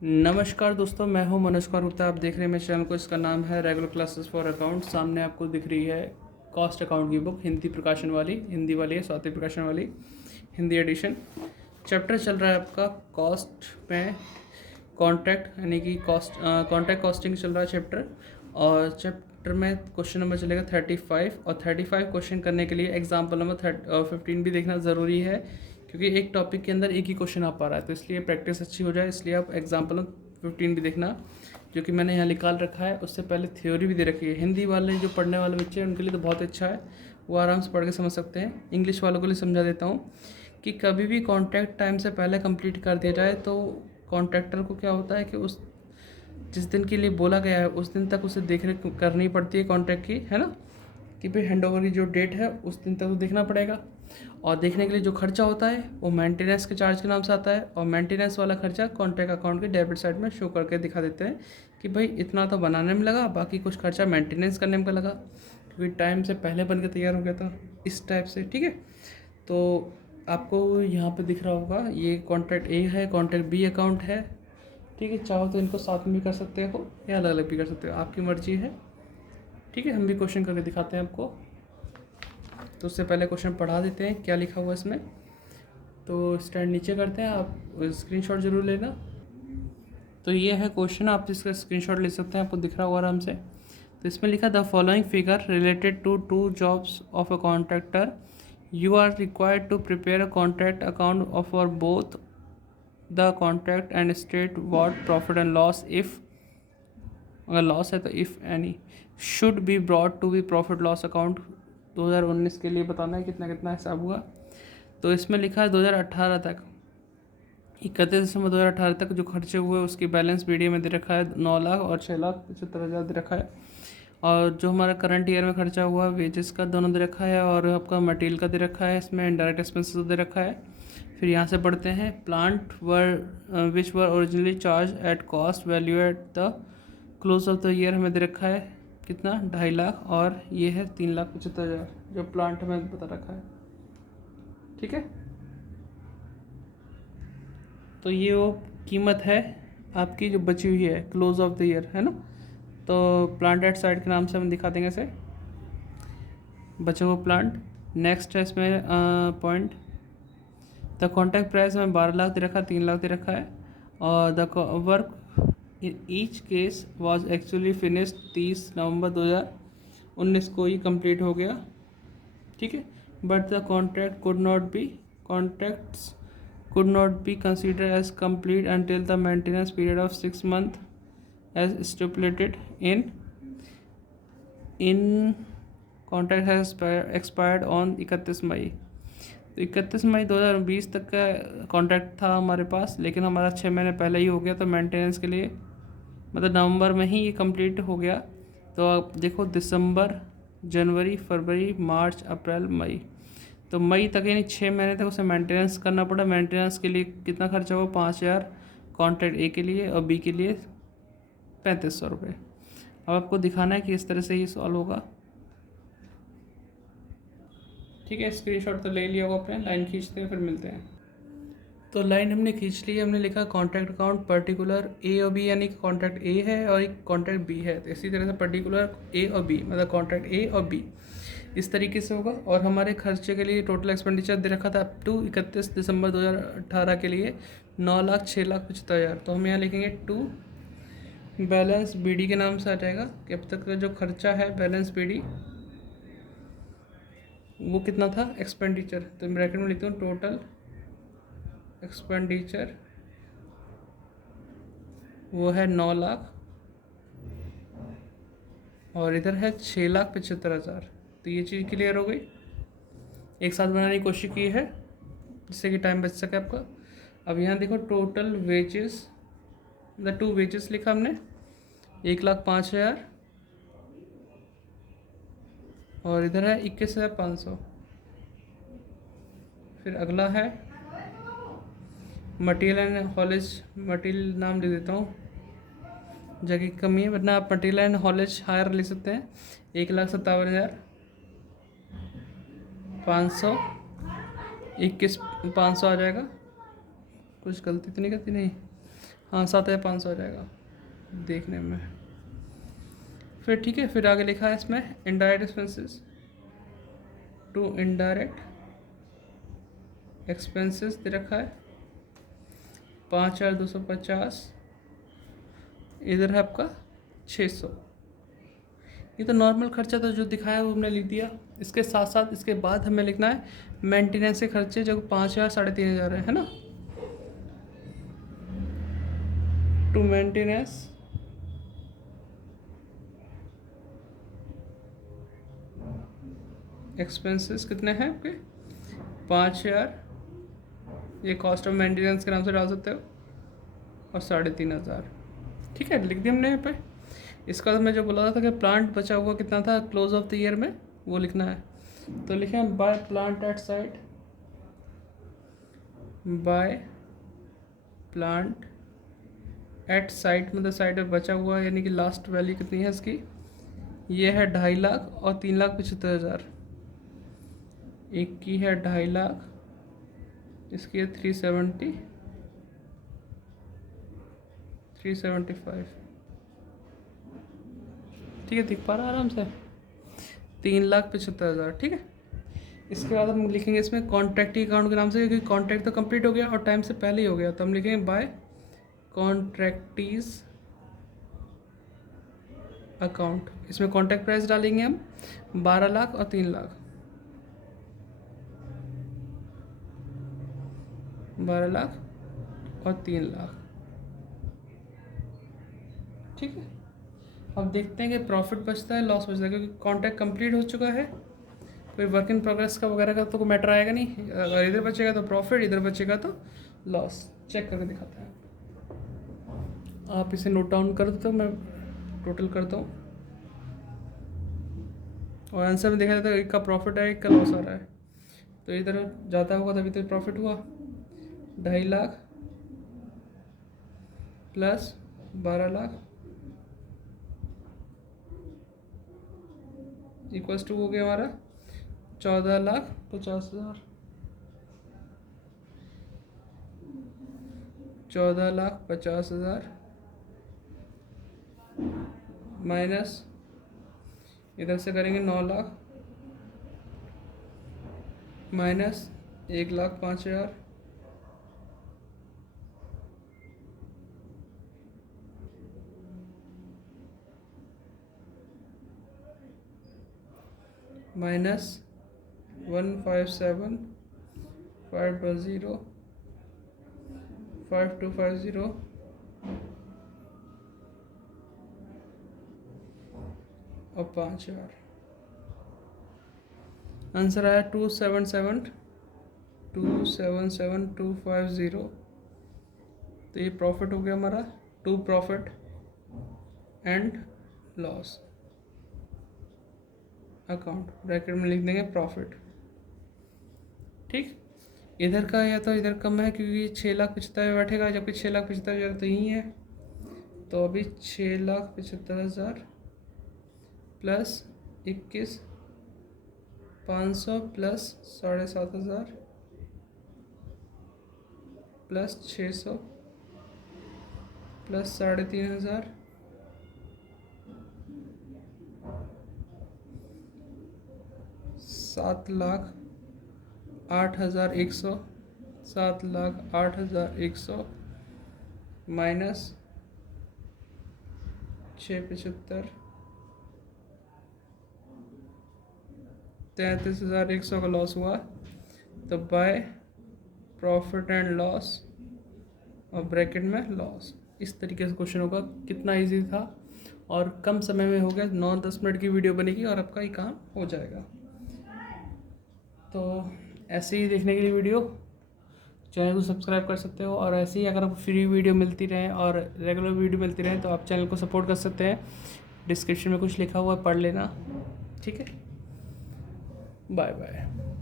नमस्कार दोस्तों, मैं हूं मनोज कुमार गुप्ता। आप देख रहे हैं मेरे चैनल को। इसका नाम है रेगुलर क्लासेस फॉर अकाउंट। सामने आपको दिख रही है कॉस्ट अकाउंट की बुक, हिंदी प्रकाशन वाली, हिंदी वाली है, स्वाति प्रकाशन वाली, हिंदी एडिशन। चैप्टर चल रहा है आपका कॉस्ट में कॉन्ट्रैक्ट, यानी कि कॉन्ट्रैक्ट कॉस्टिंग चल रहा है चैप्टर। और चैप्टर में क्वेश्चन नंबर चलेगा 35, और 35 क्वेश्चन करने के लिए एग्जाम्पल नंबर 15 भी देखना ज़रूरी है, क्योंकि एक टॉपिक के अंदर एक ही क्वेश्चन आ पा रहा है, तो इसलिए प्रैक्टिस अच्छी हो जाए, इसलिए आप एग्जाम्पल नंबर 15 भी देखना, जो कि मैंने यहाँ निकाल रखा है। उससे पहले थ्योरी भी दे रखी है। हिंदी वाले जो पढ़ने वाले बच्चे हैं उनके लिए तो बहुत अच्छा है, वो आराम से पढ़ के समझ सकते हैं। इंग्लिश वालों के लिए समझा देता हूँ कि कभी भी कॉन्ट्रैक्ट टाइम से पहले कंप्लीट कर दिया जाए तो कॉन्ट्रैक्टर को क्या होता है कि उस जिस दिन के लिए बोला गया है उस दिन तक उसे देख रेख करनी पड़ती है कॉन्ट्रैक्ट की, है ना, कि भाई हैंडओवर की जो डेट है उस दिन तक तो देखना पड़ेगा। और देखने के लिए जो खर्चा होता है वो मेंटेनेंस के चार्ज के नाम से आता है, और मेंटेनेंस वाला खर्चा कॉन्ट्रैक्ट अकाउंट के डेबिट साइड में शो करके दिखा देते हैं कि भाई इतना तो बनाने में लगा, बाकी कुछ खर्चा मेंटेनेंस करने में लगा, क्योंकि टाइम से पहले बन के तैयार हो गया था, इस टाइप से। ठीक है, तो आपको यहाँ पे दिख रहा होगा ये कॉन्ट्रैक्ट ए है, कॉन्ट्रैक्ट बी अकाउंट है। ठीक है, चाहो तो इनको साथ में भी कर सकते हो या अलग अलग भी कर सकते हो, आपकी मर्जी है। ठीक है, हम भी क्वेश्चन करके दिखाते हैं आपको। तो उससे पहले क्वेश्चन पढ़ा देते हैं क्या लिखा हुआ है इसमें। तो स्टैंड नीचे करते हैं, आप स्क्रीनशॉट ज़रूर लेना। तो ये है क्वेश्चन, आप इसका स्क्रीनशॉट ले सकते हैं, आपको दिख रहा होगा आराम से। तो इसमें लिखा the following figure related to two jobs of a contractor, you are required to prepare a contract account for both the contract and state what profit and loss, if अगर लॉस है तो if any, should be brought to be profit loss account. 2019 के लिए बताना है कितना कितना हिसाब हुआ। तो इसमें लिखा है 2018 तक, 31 दिसंबर 2018 तक जो खर्चे हुए उसकी बैलेंस वीडियो में दे रखा है 9 लाख और 6,75,000 दे रखा है। और जो हमारा करंट ईयर में खर्चा हुआ वेजेस का दोनों दे रखा है, और आपका मटेरियल का दे रखा है, इसमें इनडायरेक्ट एक्सपेंसेस दे रखा है। फिर यहाँ से बढ़ते हैं, plant which were originally charge at cost value at the close of the year हमें दे रखा है कितना, 2.5 लाख, और ये है 3,75,000 जो प्लांट हमें बता रखा है। ठीक है, तो ये वो कीमत है आपकी जो बची हुई है क्लोज ऑफ द ईयर, है ना। तो प्लांट एट साइड के नाम से हम दिखा देंगे इसे, बचे हुए प्लांट। नेक्स्ट है इसमें पॉइंट, द कॉन्ट्रैक्ट प्राइस में 12 लाख दे रखा है, 3 लाख दे रखा है, और the work in each case was actually finished 30 नवंबर 2019 को ही कंप्लीट हो गया। ठीक है, but the contracts could not be considered as complete until the maintenance period of 6 months as stipulated in contract has expired on 31 मई। तो 31 मई 2020 तक का contract था हमारे पास, लेकिन हमारा 6 महीने पहले ही हो गया, तो मेंटेनेंस के लिए मतलब नवंबर में ही ये कंप्लीट हो गया। तो आप देखो दिसंबर, जनवरी, फरवरी, मार्च, अप्रैल, मई, तो मई तक यानी 6 महीने तक उसे मेंटेनेंस करना पड़ा। मेंटेनेंस के लिए कितना खर्चा हुआ, 5,000 कॉन्ट्रैक्ट ए के लिए, और बी के लिए 3,500 रुपये। अब आपको दिखाना है कि इस तरह से ही सॉल्व होगा। ठीक है, स्क्रीनशॉट तो ले लिया होगा आपने, लाइन खींचते हैं फिर मिलते हैं। तो लाइन हमने खींच ली, हमने लिखा कॉन्ट्रैक्ट अकाउंट पर्टिकुलर ए और बी, यानी कि कॉन्ट्रैक्ट ए है और एक कॉन्ट्रैक्ट बी है, तो इसी तरह से पर्टिकुलर ए और बी मतलब कॉन्ट्रैक्ट ए और बी इस तरीके से होगा। और हमारे खर्चे के लिए टोटल एक्सपेंडिचर दे रखा था अप टू 31 दिसंबर 2018 के लिए 9,06,75,000। तो हम यहाँ लिखेंगे टू बैलेंस बीडी के नाम से आ जाएगा कि अब तक का जो खर्चा है बैलेंस बीडी वो कितना था एक्सपेंडिचर। तो ब्रैकेट में लिखता हूँ टोटल एक्सपेंडिचर वो है 9 लाख, और इधर है 6,75,000। तो ये चीज़ क्लियर हो गई, एक साथ बनाने की कोशिश की है जिससे कि टाइम बच सके आपका। अब यहाँ देखो टोटल वेजेस, मतलब टू वेजेस लिखा हमने 1,05,000, और इधर है 21,500। फिर अगला है मटेरियल एंड हॉलेज, मटेरियल नाम लिख देता हूँ, जगह की कमी है, वरना आप मटेरियल एंड हॉलेज हायर ले सकते हैं। 1,57,500, 21,500 आ जाएगा, कुछ गलती तो नहीं करती नहीं। हाँ 7,500 हो जाएगा देखने में। फिर ठीक है, फिर आगे लिखा है इसमें indirect expenses to indirect expenses दे रखा है 5,250, इधर है आपका 600। ये तो नॉर्मल खर्चा तो जो दिखाया वो हमने लिख दिया। इसके साथ साथ इसके बाद हमें लिखना है मेंटेनेंस के खर्चे जो 5,000 3,500 है ना। टू मेंटेनेंस एक्सपेंसेस कितने हैं आपके 5,000, ये कॉस्ट ऑफ मेंटेनेंस के नाम से डाल सकते हो, और 3,500। ठीक है, लिख दिया हमने यहाँ पे। इसका मैं जो बोला था कि प्लांट बचा हुआ कितना था क्लोज ऑफ द ईयर में, वो लिखना है। तो लिखें by plant at site, by plant at site मतलब साइट में बचा हुआ, यानी कि लास्ट वैल्यू कितनी है इसकी, ये है 2.5 लाख और 3,75,000। एक की है 2.5 लाख, इसकी है 375। ठीक है, दिख पा रहा है आराम से, 3,75,000। ठीक है, इसके बाद हम लिखेंगे इसमें कॉन्ट्रैक्टी अकाउंट के नाम से, क्योंकि कॉन्ट्रैक्ट तो कंप्लीट हो गया और टाइम से पहले ही हो गया, तो हम लिखेंगे बाय कॉन्ट्रैक्टीज अकाउंट। इसमें कॉन्ट्रैक्ट प्राइस डालेंगे हम 12 लाख और 3 लाख, 12 लाख और 3 लाख। ठीक है, अब देखते हैं कि प्रॉफिट बचता है लॉस बचता है, क्योंकि कॉन्ट्रैक्ट कंप्लीट हो चुका है, कोई वर्क इन प्रोग्रेस का वगैरह का तो कोई मैटर आएगा नहीं। अगर इधर बचेगा तो प्रॉफिट, इधर बचेगा तो लॉस। चेक करके दिखाते हैं, आप इसे नोट डाउन कर दो तो मैं टोटल करता हूँ, और आंसर में देखा जाता है एक का प्रॉफिट है एक का लॉस आ रहा है, तो इधर जाता होगा तभी तो प्रॉफिट हुआ। 2.5 lakh plus 12 lakh equals to हो गया हमारा 14,50,000। 14,50,000 माइनस इधर से करेंगे 9 लाख माइनस 1,05,000 माइनस 157,520 5250 और 5,000। आंसर आया 277,250। तो ये प्रॉफिट हो गया हमारा, to profit and loss account, bracket में लिख देंगे प्रॉफिट। ठीक, इधर का या तो इधर कम है क्योंकि 6,75,000 बैठेगा, जबकि 6,75,000 तो यही है, तो अभी 6,75,000 plus 21,500 plus 7,500 plus 600 plus 3,500 7,08,100 7,08,100 minus 675 33,100 का लॉस हुआ। तो बाय प्रॉफिट एंड लॉस और ब्रैकेट में लॉस। इस तरीके से क्वेश्चन होगा। कितना इजी था और कम समय में हो गया, 9-10 मिनट की वीडियो बनेगी और आपका ये काम हो जाएगा। तो ऐसे ही देखने के लिए वीडियो चैनल को सब्सक्राइब कर सकते हो, और ऐसे ही अगर आपको फ्री वीडियो मिलती रहे और रेगुलर वीडियो मिलती रहे तो आप चैनल को सपोर्ट कर सकते हैं। डिस्क्रिप्शन में कुछ लिखा हुआ है, पढ़ लेना। ठीक है, बाय बाय।